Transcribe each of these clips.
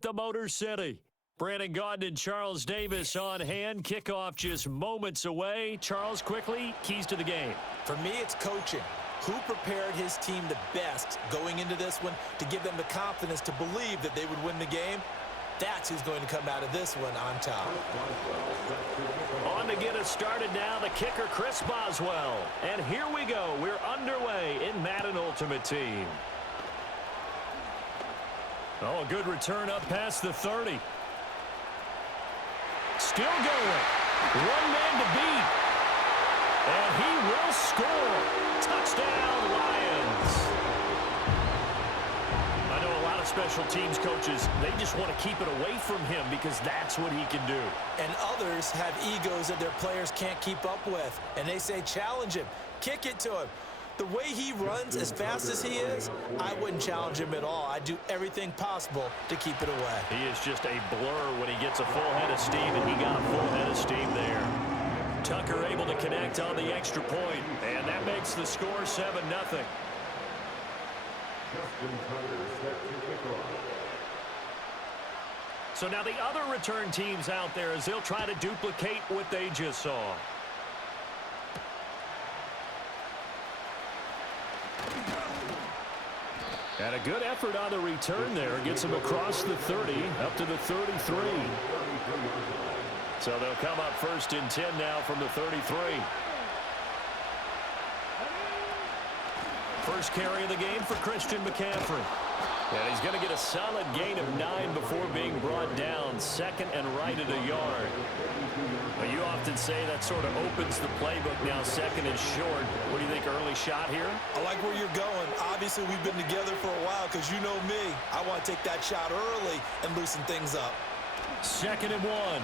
The Motor City. Brandon Gaudin and Charles Davis on hand. Kickoff just moments away. Charles, quickly, keys to the game. For me, it's coaching. Who prepared his team the best going into this one to give them the confidence to believe that they would win the game? That's who's going to come out of this one on top. On to get us started now, the kicker, Chris Boswell. And here we go. We're underway in Madden Ultimate Team. Oh, a good return up past the 30. Still going. One man to beat. And he will score. Touchdown, Lions. I know a lot of special teams coaches, they just want to keep it away from him because that's what he can do. And others have egos that their players can't keep up with. And they say, challenge him. Kick it to him. The way he runs as fast as he is, I wouldn't challenge him at all. I'd do everything possible to keep it away. He is just a blur when he gets a full head of steam, and he got a full head of steam there. Tucker able to connect on the extra point, and that makes the score 7-0. So now the other return teams out there as they'll try to duplicate what they just saw. And a good effort on the return there. Gets him across the 30, up to the 33. So they'll come up 1st and 10 now from the 33. First carry of the game for Christian McCaffrey. And he's going to get a solid gain of 9 before being brought down. 2nd and right at a yard. But you often say that sort of opens the playbook now, 2nd and short. What do you think, early shot here? I like where you're going. Obviously, we've been together for a while because you know me. I want to take that shot early and loosen things up. 2nd and 1.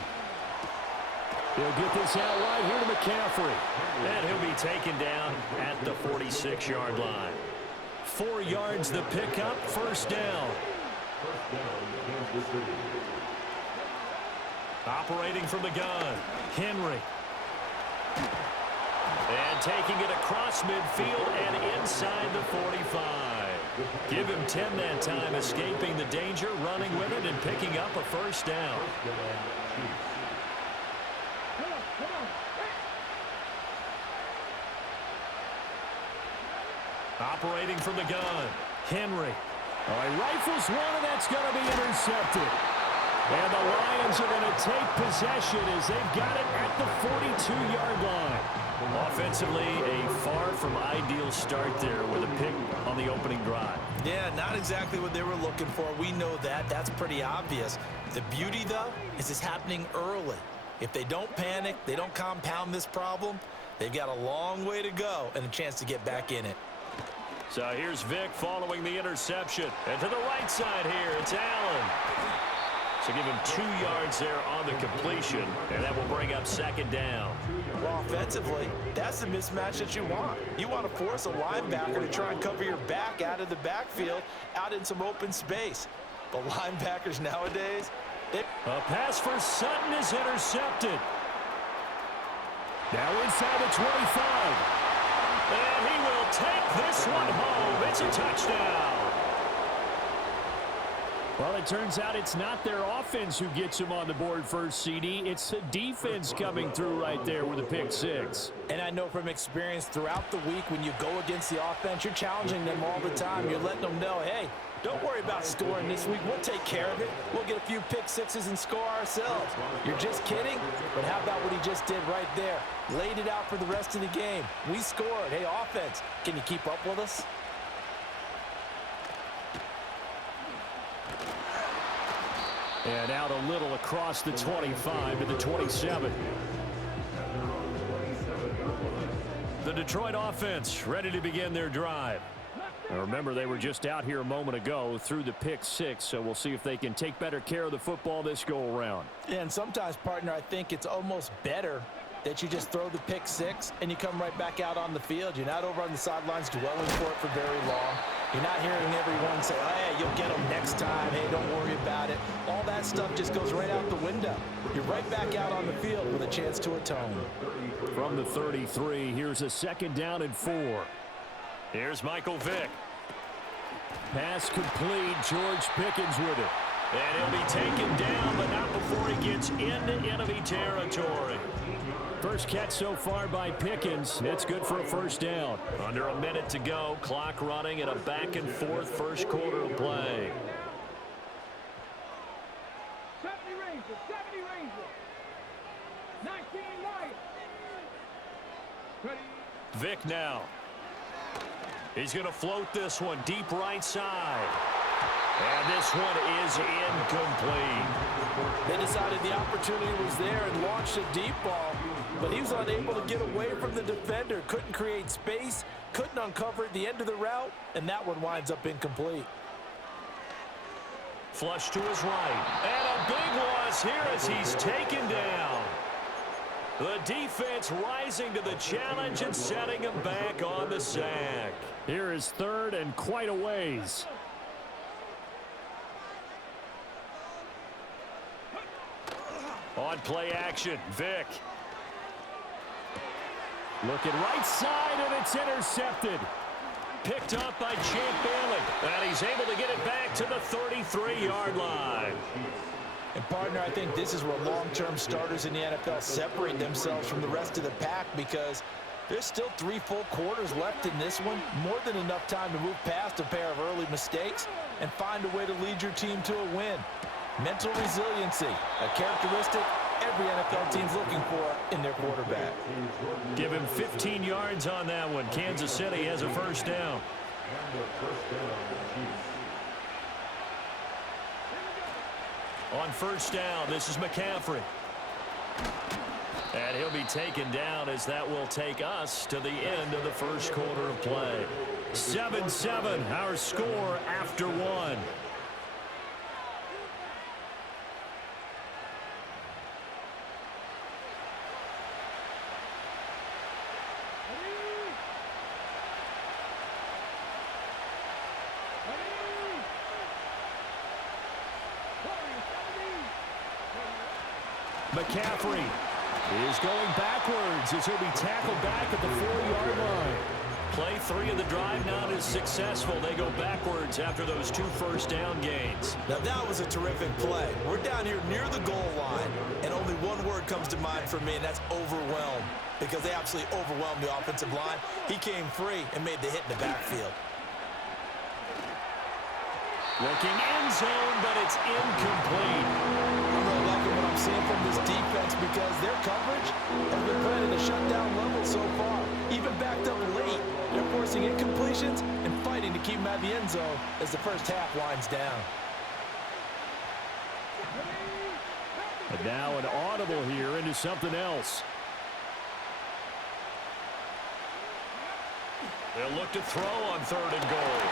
He'll get this out right here to McCaffrey. And he'll be taken down at the 46-yard line. 4 yards the pickup, 1st down. Operating from the gun, Henry. And taking it across midfield and inside the 45. Give him 10 that time, escaping the danger, running with it, and picking up a 1st down. Operating from the gun, Henry. Oh, he rifles one, and that's going to be intercepted. And the Lions are going to take possession as they've got it at the 42-yard line. Offensively, a far from ideal start there with a pick on the opening drive. Yeah, not exactly what they were looking for. We know that. That's pretty obvious. The beauty, though, is it's happening early. If they don't panic, they don't compound this problem, they've got a long way to go and a chance to get back in it. So here's Vic following the interception. And to the right side here, it's Allen. So give him 2 yards there on the completion, and that will bring up 2nd down. Well, offensively, that's the mismatch that you want. You want to force a linebacker to try and cover your back out of the backfield, out in some open space. But linebackers nowadays, a pass for Sutton is intercepted. Now inside the 25. And he will take this one home. It's a touchdown. Well, it turns out it's not their offense who gets him on the board first, CD. It's the defense coming through right there with a pick 6. And I know from experience throughout the week when you go against the offense, you're challenging them all the time. You're letting them know, hey, don't worry about scoring this week. We'll take care of it. We'll get a few pick 6s and score ourselves. You're just kidding? But how about what he just did right there? Laid it out for the rest of the game. We scored. Hey, offense, can you keep up with us? And out a little across the 25 to the 27. The Detroit offense ready to begin their drive. Now remember, they were just out here a moment ago through the pick 6, so we'll see if they can take better care of the football this go-around. Yeah, and sometimes, partner, I think it's almost better that you just throw the pick 6 and you come right back out on the field. You're not over on the sidelines dwelling for it for very long. You're not hearing everyone say, oh, hey, you'll get them next time. Hey, don't worry about it. All that stuff just goes right out the window. You're right back out on the field with a chance to atone. From the 33, here's a 2nd down and 4. Here's Michael Vick. Pass complete. George Pickens with it. And he'll be taken down, but not before he gets into enemy territory. First catch so far by Pickens. It's good for a first down. Under a minute to go. Clock running in a back-and-forth first quarter of play. 70 Rangers, 70 Rangers. 19 Lions. Vic now. He's going to float this one deep right side. And this one is incomplete. They decided the opportunity was there and launched a deep ball, but he was unable to get away from the defender. Couldn't create space, couldn't uncover at the end of the route, and that one winds up incomplete. Flush to his right. And a big loss here as he's taken down. The defense rising to the challenge and setting him back on the sack. Here is third and quite a ways. On play action, Vic. Looking right side, and it's intercepted. Picked up by Champ Bailey. And he's able to get it back to the 33-yard line. And, partner, I think this is where long-term starters in the NFL separate themselves from the rest of the pack, because there's still 3 full quarters left in this one. More than enough time to move past a pair of early mistakes and find a way to lead your team to a win. Mental resiliency, a characteristic every NFL team's looking for in their quarterback. Give him 15 yards on that one. Kansas City has a first down. On first down, this is McCaffrey. And he'll be taken down as that will take us to the end of the first quarter of play. 7-7, our score after one. McCaffrey is going backwards as he'll be tackled back at the 4-yard line. Play 3 of the drive not as successful. They go backwards after those 2 first down gains. Now that was a terrific play. We're down here near the goal line, and only one word comes to mind for me, and that's overwhelmed, because they absolutely overwhelmed the offensive line. He came free and made the hit in the backfield. Looking end zone, but it's incomplete. I'm really liking what I'm seeing from this defense, because their coverage has been playing at a shutdown level so far. Even backed up late, they're forcing incompletions and fighting to keep them out of the end zone as the first half winds down. And now an audible here into something else. They'll look to throw on 3rd and goal.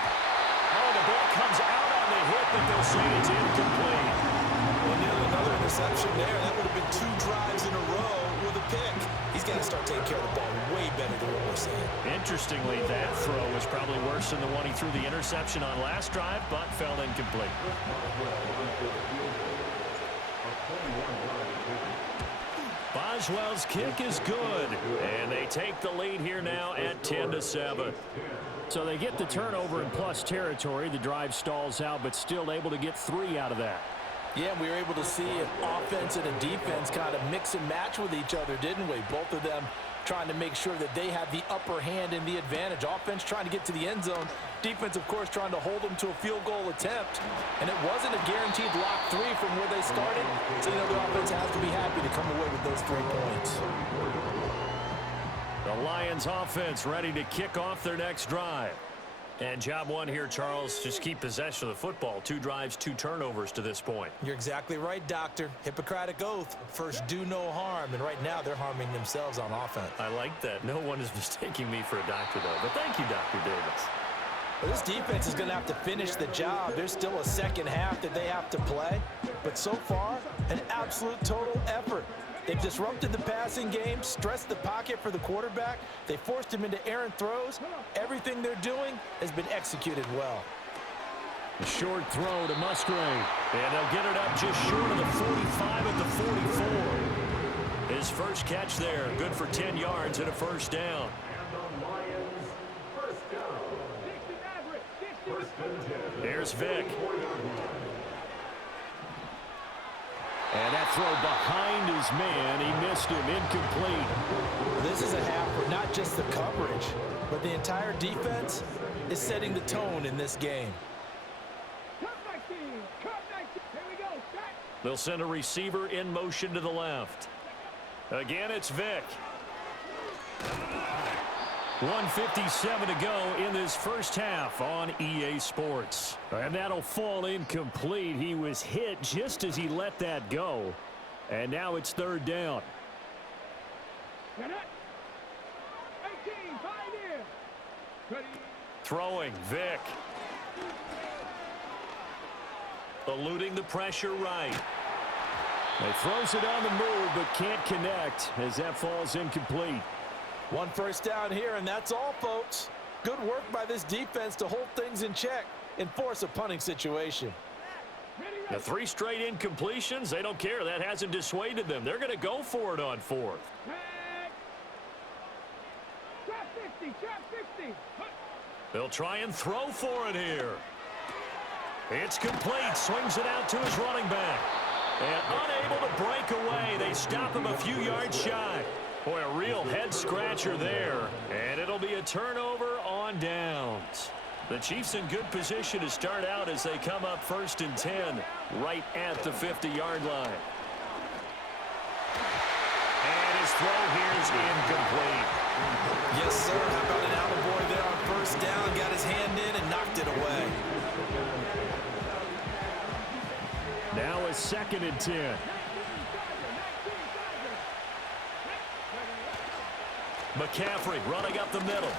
Oh, the ball comes out on the hit, but they'll say it's incomplete. Well, nearly another interception there. That would have been 2 drives in a row with a pick. He's got to start taking care of the ball way better than what we're seeing. Interestingly, that throw was probably worse than the one he threw the interception on last drive, but fell incomplete. Boswell's kick is good, and they take the lead here now at 10-7. So they get the turnover in plus territory. The drive stalls out, but still able to get 3 out of that. Yeah, we were able to see an offense and a defense kind of mix and match with each other, didn't we? Both of them trying to make sure that they had the upper hand and the advantage. Offense trying to get to the end zone. Defense, of course, trying to hold them to a field goal attempt. And it wasn't a guaranteed lock 3 from where they started. So, you know, the offense has to be happy to come away with those 3 points. The Lions offense ready to kick off their next drive. And job 1 here, Charles, just keep possession of the football. 2 drives, 2 turnovers to this point. You're exactly right, Doctor. Hippocratic oath. First, do no harm. And right now, they're harming themselves on offense. I like that. No one is mistaking me for a doctor, though. But thank you, Dr. Davis. Well, this defense is going to have to finish the job. There's still a second half that they have to play. But so far, an absolute total effort. They've disrupted the passing game, stressed the pocket for the quarterback. They forced him into errant throws. Everything they're doing has been executed well. A short throw to Musgrave. And they'll get it up just short of the 45 at the 44. His first catch there, good for 10 yards and a first down. Here's Vic. And that throw behind his man, he missed him, incomplete. This is a half where not just the coverage, but the entire defense is setting the tone in this game. Cut 19. Cut 19. Here we go. Set. They'll send a receiver in motion to the left. Again, it's Vic. 1:57 to go in this first half on EA Sports. And that'll fall incomplete. He was hit just as he let that go. And now it's third down. Get it. 18. 5 in. Ready. Throwing, Vic. Eluding the pressure right. He throws it on the move but can't connect as that falls incomplete. One first down here, and that's all, folks. Good work by this defense to hold things in check and force a punting situation. The 3 straight incompletions, they don't care. That hasn't dissuaded them. They're going to go for it on 4th. Trap 50. Trap 50. They'll try and throw for it here. It's complete. Swings it out to his running back. And unable to break away. They stop him a few yards shy. Boy, a real head-scratcher there. And it'll be a turnover on downs. The Chiefs in good position to start out as they come up 1st and 10 right at the 50-yard line. And his throw here is incomplete. Yes, sir. How about an attaboy there on first down? Got his hand in and knocked it away. Now a 2nd and 10. McCaffrey running up the middle.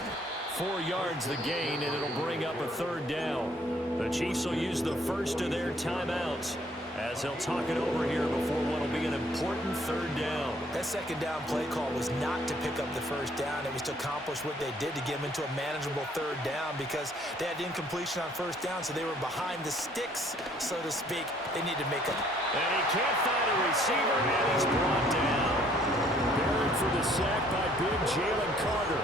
4 yards the gain, and it'll bring up a third down. The Chiefs will use the first of their timeouts as they'll talk it over here before what will be an important third down. That second down play call was not to pick up the first down. It was to accomplish what they did to get them into a manageable third down because they had incompletion on first down, so they were behind the sticks, so to speak. They need to make a... And he can't find a receiver, and he's brought down. Buried for the sack by big Jalen Carter.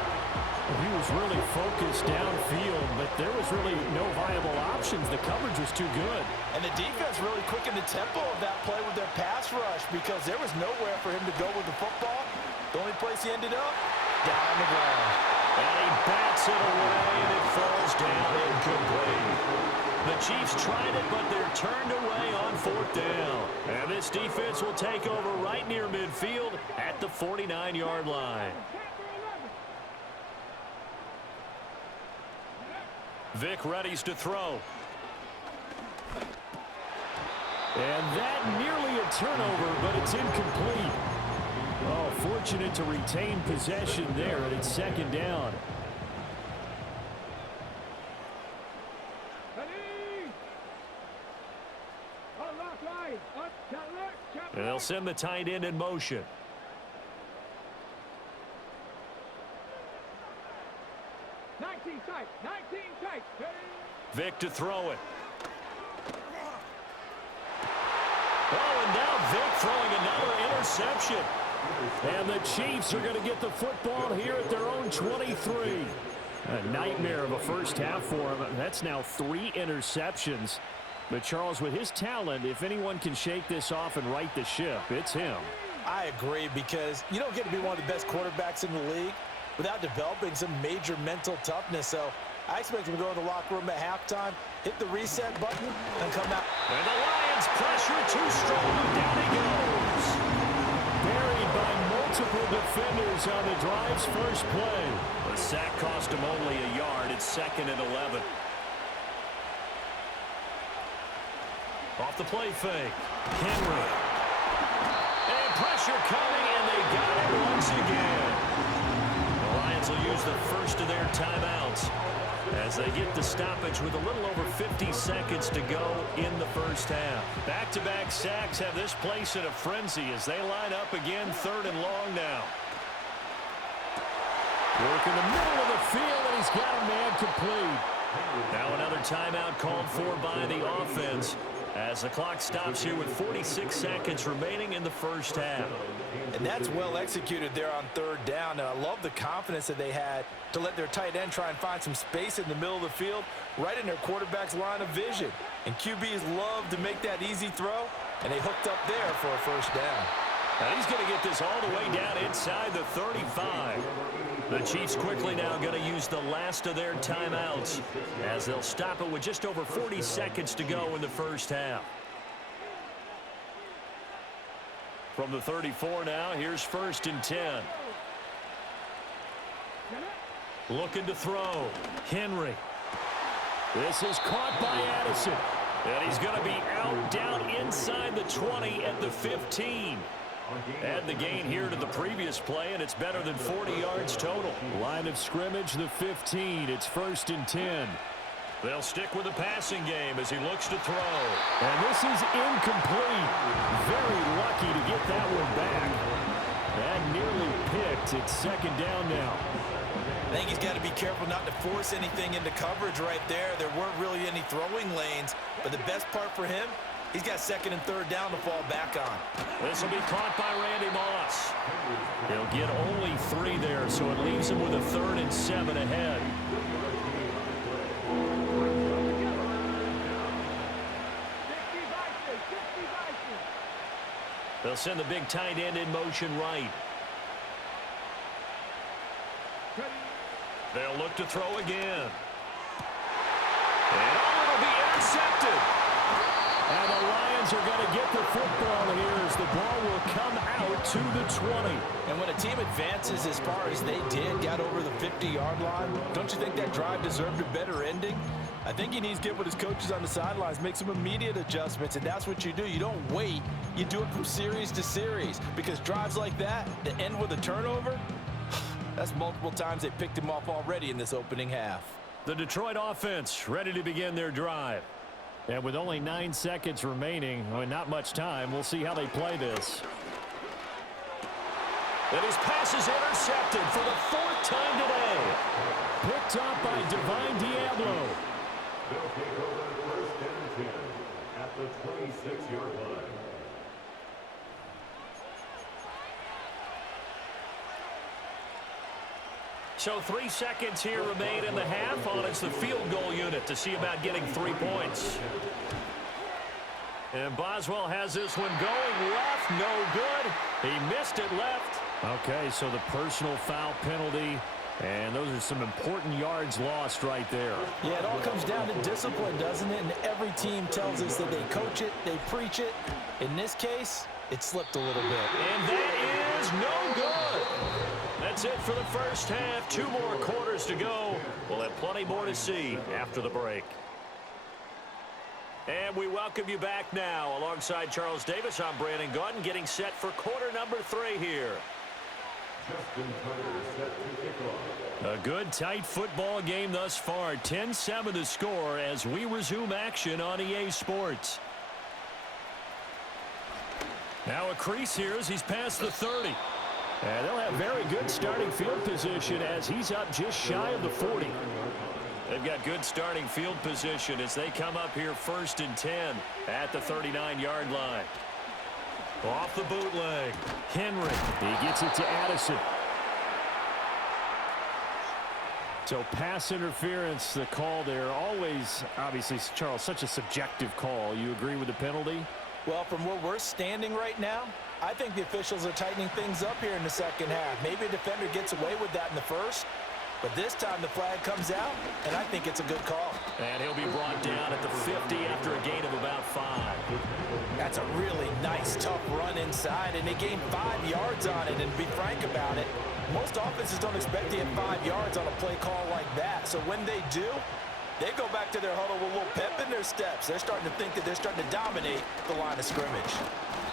He was really focused downfield, but there was really no viable options. The coverage was too good. And the defense really quickened the tempo of that play with their pass rush because there was nowhere for him to go with the football. The only place he ended up, down on the ground. And he bats it away, and it falls down incomplete. The Chiefs tried it, but they're turned away on 4th down. And this defense will take over right near midfield at the 49-yard line. Vic readies to throw. And that nearly a turnover, but it's incomplete. Oh, fortunate to retain possession there, and it's 2nd down. And they'll send the tight end in motion. Vic to throw it. Oh, and now Vic throwing another interception. And the Chiefs are going to get the football here at their own 23. A nightmare of a first half for him. That's now 3 interceptions. But, Charles, with his talent, if anyone can shake this off and right the ship, it's him. I agree, because you don't get to be one of the best quarterbacks in the league without developing some major mental toughness. So I expect him to go to the locker room at halftime, hit the reset button, and come out. And the Lions pressure too strong. Down he goes. Buried by multiple defenders on the drive's first play. The sack cost him only a yard. It's 2nd and 11. Off the play fake. Henry. And pressure coming, and they got it once again. The Lions will use the first of their timeouts as they get the stoppage with a little over 50 seconds to go in the first half. Back-to-back sacks have this place in a frenzy as they line up again 3rd and long now. Work in the middle of the field, and he's got a man complete. Now another timeout called for by the offense as the clock stops here with 46 seconds remaining in the first half. And that's well executed there on 3rd down. And I love the confidence that they had to let their tight end try and find some space in the middle of the field, right in their quarterback's line of vision. And QBs love to make that easy throw And they hooked up there for a first down. And he's going to get this all the way down inside the 35. The Chiefs quickly now going to use the last of their timeouts as they'll stop it with just over 40 seconds to go in the first half. From the 34 now, here's 1st and 10. Looking to throw. Henry. This is caught by Addison. And he's going to be out down inside the 20 at the 15. Add the gain here to the previous play, and it's better than 40 yards total. Line of scrimmage, the 15. It's 1st and 10. They'll stick with the passing game as he looks to throw. And this is incomplete. Very lucky to get that one back. That nearly picked. It's 2nd down now. I think he's got to be careful not to force anything into coverage right there. There weren't really any throwing lanes, but the best part for him, he's got 2nd and 3rd down to fall back on. This will be caught by Randy Moss. He'll get only 3 there, so it leaves him with a 3rd and 7 ahead. They'll send the big tight end in motion right. They'll look to throw again. And it'll be intercepted. And the Lions are going to get the football here as the ball will come out to the 20. And when a team advances as far as they did, got over the 50-yard line, don't you think that drive deserved a better ending? I think he needs to get with his coaches on the sidelines, make some immediate adjustments, and that's what you do. You don't wait. You do it from series to series, because drives like that that end with a turnover, that's multiple times they picked him off already in this opening half. The Detroit offense ready to begin their drive. And with only 9 seconds remaining, not much time, we'll see how they play this. And his pass is intercepted for the 4th time today. Picked up by Divine Diablo. They'll take over 1st and 10 at the 26-yard line. So 3 seconds here remain in the half on it's the field goal unit to see about getting 3 points. And Boswell has this one going left, no good. He missed it left. Okay, so the personal foul penalty, and those are some important yards lost right there. Yeah, it all comes down to discipline, doesn't it? And every team tells us that they coach it, they preach it. In this case, it slipped a little bit. And that is no good. That's it for the first half. 2 more quarters to go. We'll have plenty more to see after the break. And we welcome you back now. Alongside Charles Davis, I'm Brandon Gunn, getting set for quarter number 3 here. A good, tight football game thus far. 10-7 the score as we resume action on EA Sports. Now a crease here as he's past the 30. And they'll have very good starting field position as he's up just shy of the 40. They've got good starting field position as they come up here 1st and 10 at the 39-yard line. Off the bootleg. Henry. He gets it to Addison. So pass interference, the call there. Always, obviously, Charles, such a subjective call. You agree with the penalty? Well, from where we're standing right now, I think the officials are tightening things up here in the second half. Maybe a defender gets away with that in the first, but this time the flag comes out, and I think it's a good call. And he'll be brought down at the 50 after a gain of about 5. That's a really nice, tough run inside, and they gained 5 yards on it. And to be frank about it, most offenses don't expect to get 5 yards on a play call like that. So when they do, they go back to their huddle with a little pep in their steps. They're starting to think that they're starting to dominate the line of scrimmage.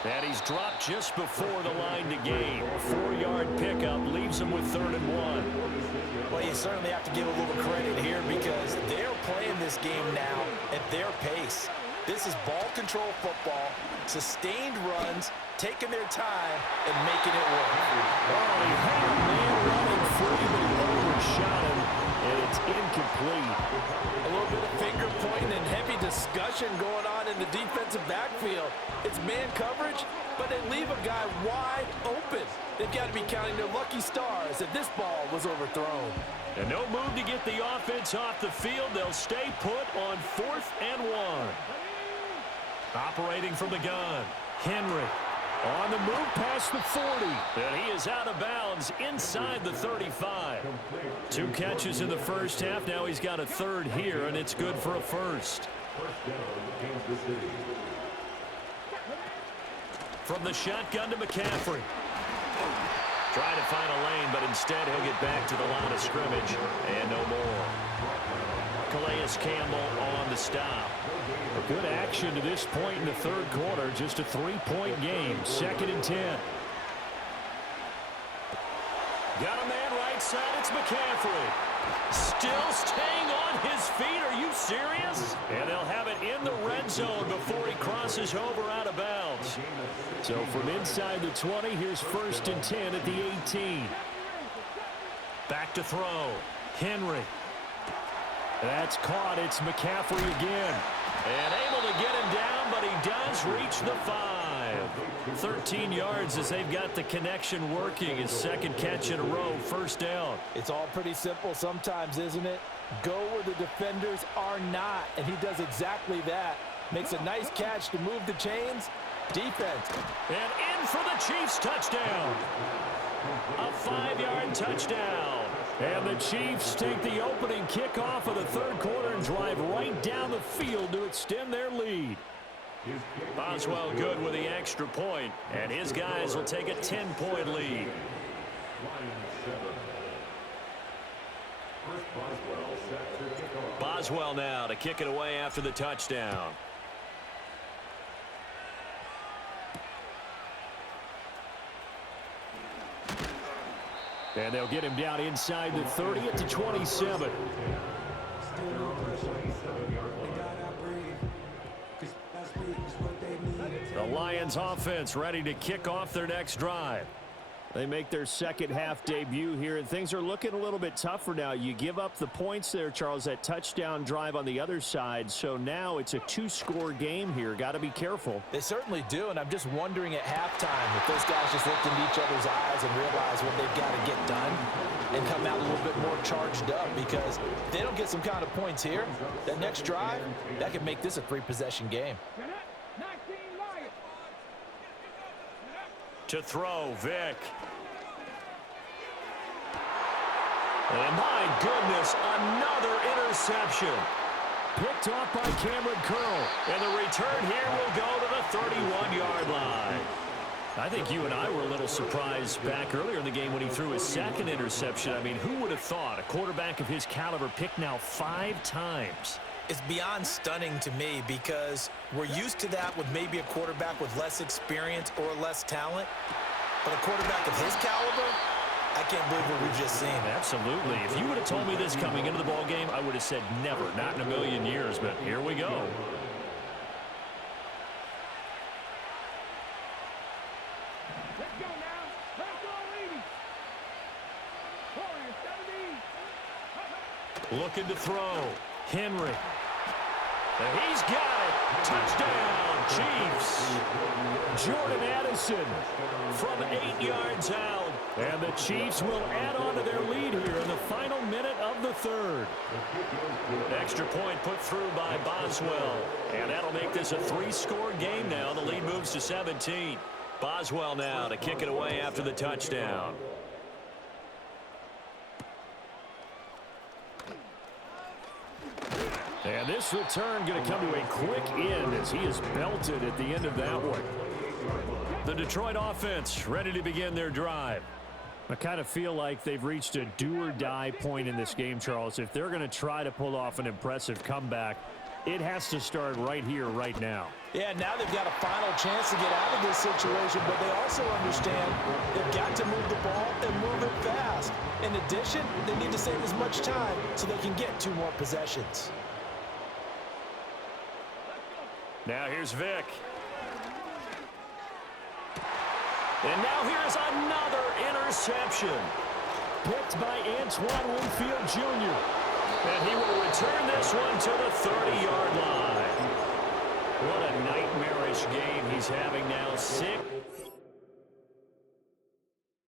And he's dropped just before the line to gain. 4-yard pickup leaves him with 3rd and 1. Well, you certainly have to give a little credit here because they're playing this game now at their pace. This is ball control football, sustained runs, taking their time, and making it work. Oh, he had a man running free, but he overshot him, and it's incomplete. A little bit of finger pointing and heavy discussion going on in the defensive backfield. It's man coverage, but they leave a guy wide open. They've got to be counting their lucky stars that this ball was overthrown. And no move to get the offense off the field. They'll stay put on 4th and 1. Operating from the gun, Henry on the move past the 40. And he is out of bounds inside the 35. 2 catches in the first half. Now he's got a third here, and it's good for a first. First down, Kansas City. From the shotgun to McCaffrey. Trying to find a lane, but instead he'll get back to the line of scrimmage. And no more. Calais Campbell on the stop. A good action to this point in the third quarter. Just a 3-point game. 2nd and 10. Got a man right side. It's McCaffrey. Still staying on his feet. Are you serious? And they'll have it in the red zone before he crosses over out of bounds. So from inside the 20, here's 1st and 10 at the 18. Back to throw. Henry. That's caught. It's McCaffrey again. And able to get him down, but he does reach the 5. 13 yards as they've got the connection working. His 2nd catch in a row, 1st down. It's all pretty simple sometimes, isn't it? Go where the defenders are not, and he does exactly that. Makes a nice catch to move the chains. Defense. And in for the Chiefs touchdown. A 5-yard touchdown. And the Chiefs take the opening kickoff of the third quarter and drive right down the field to extend their lead. Boswell good with the extra point, and his guys will take a 10-point lead. Boswell now to kick it away after the touchdown. And they'll get him down inside the 30 at the 27. The Lions offense ready to kick off their next drive. They make their second half debut here, and things are looking a little bit tougher now. You give up the points there, Charles, that touchdown drive on the other side. So now it's a 2-score game here. Got to be careful. They certainly do, and I'm just wondering at halftime if those guys just looked into each other's eyes and realize what they've got to get done and come out a little bit more charged up, because if they don't get some kind of points here, that next drive, that could make this a 3-possession game. To throw, Vic. And my goodness, another interception. Picked off by Cameron Curl. And the return here will go to the 31-yard line. I think you and I were a little surprised back earlier in the game when he threw his 2nd interception. I mean, who would have thought a quarterback of his caliber picked now 5 times? It's beyond stunning to me, because we're used to that with maybe a quarterback with less experience or less talent. But a quarterback of his caliber, I can't believe what we've just seen. Absolutely. If you would have told me this coming into the ball game, I would have said never, not in a million years. But here we go. Let's go now. Let's go, ladies. Looking to throw. Henry. And he's got it. Touchdown, Chiefs. Jordan Addison from 8 yards out. And the Chiefs will add on to their lead here in the final minute of the third. Extra point put through by Boswell. And that'll make this a 3-score game now. The lead moves to 17. Boswell now to kick it away after the touchdown. And this return going to come to a quick end as he is belted at the end of that one. The Detroit offense ready to begin their drive. I kind of feel like they've reached a do-or-die point in this game, Charles. If they're going to try to pull off an impressive comeback, it has to start right here, right now. Yeah, now they've got a final chance to get out of this situation, but they also understand they've got to move the ball and move it fast. In addition, they need to save as much time so they can get 2 more possessions. Now here's Vic. And now here's another interception. Picked by Antoine Winfield Jr. And he will return this one to the 30-yard line. What a nightmarish game he's having now. 6